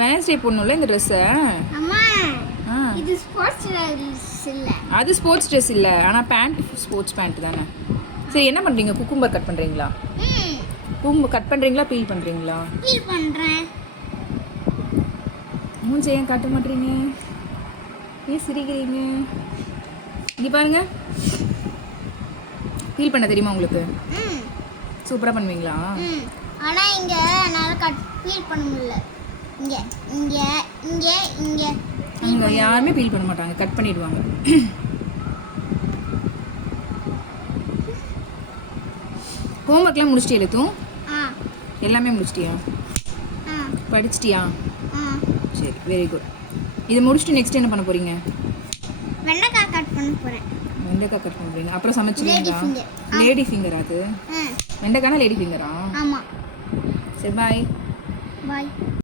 Wednesday போடணும்ல இந்த ட்ரெஸ்ஸை. அம்மா இது ஸ்போர்ட்ஸ் ட்ரெஸ் இல்ல. அது ஸ்போர்ட்ஸ் ட்ரெஸ் இல்லை, ஆனால் பேண்ட் ஸ்போர்ட்ஸ் பேண்ட் தானே. சரி என்ன பண்ணுறீங்க? குக்கும்பர் கட் பண்ணுறீங்களா? குக்கும்பர் கட் பண்ணுறீங்களா பீல் பண்ணுறீங்களா? பீல் பண்ணுறேன். மூஞ்சி ஏன் காட்ட மாட்டீங்க? ஏன் சிரிக்கிறீங்க? இங்கே பாருங்க. பீல் பண்ண தெரியுமா உங்களுக்கு? சூப்பராக பண்ணுவீங்களா? ஆனால் இங்கே என்னால் பீல் பண்ண முடியல. இங்கே இங்கே இங்கே இங்கே அங்கே யாருமே பீல் பண்ண மாட்டாங்க, கட் பண்ணிடுவாங்க. ஹோம்ஒர்க்லாம் முடிச்சிட்டியா எழுத்தும்? எல்லாமே முடிச்சிட்டியா? படிச்சிட்டியா? சரி, வெரி குட். இது முடிச்சுட்டு நெக்ஸ்ட் என்ன பண்ண போறீங்க? வெண்டைக்காய் கட் பண்ண போறேன். வெண்டைக்காய் கட் பண்ணுறீங்க, அப்புறம் சமைச்சிடுவீங்களா? லேடி ஃபிங்கர் அது? வெண்டைக்காய்னா லேடி ஃபிங்கரா? ஆமாம். சரி, பாய். பாய்.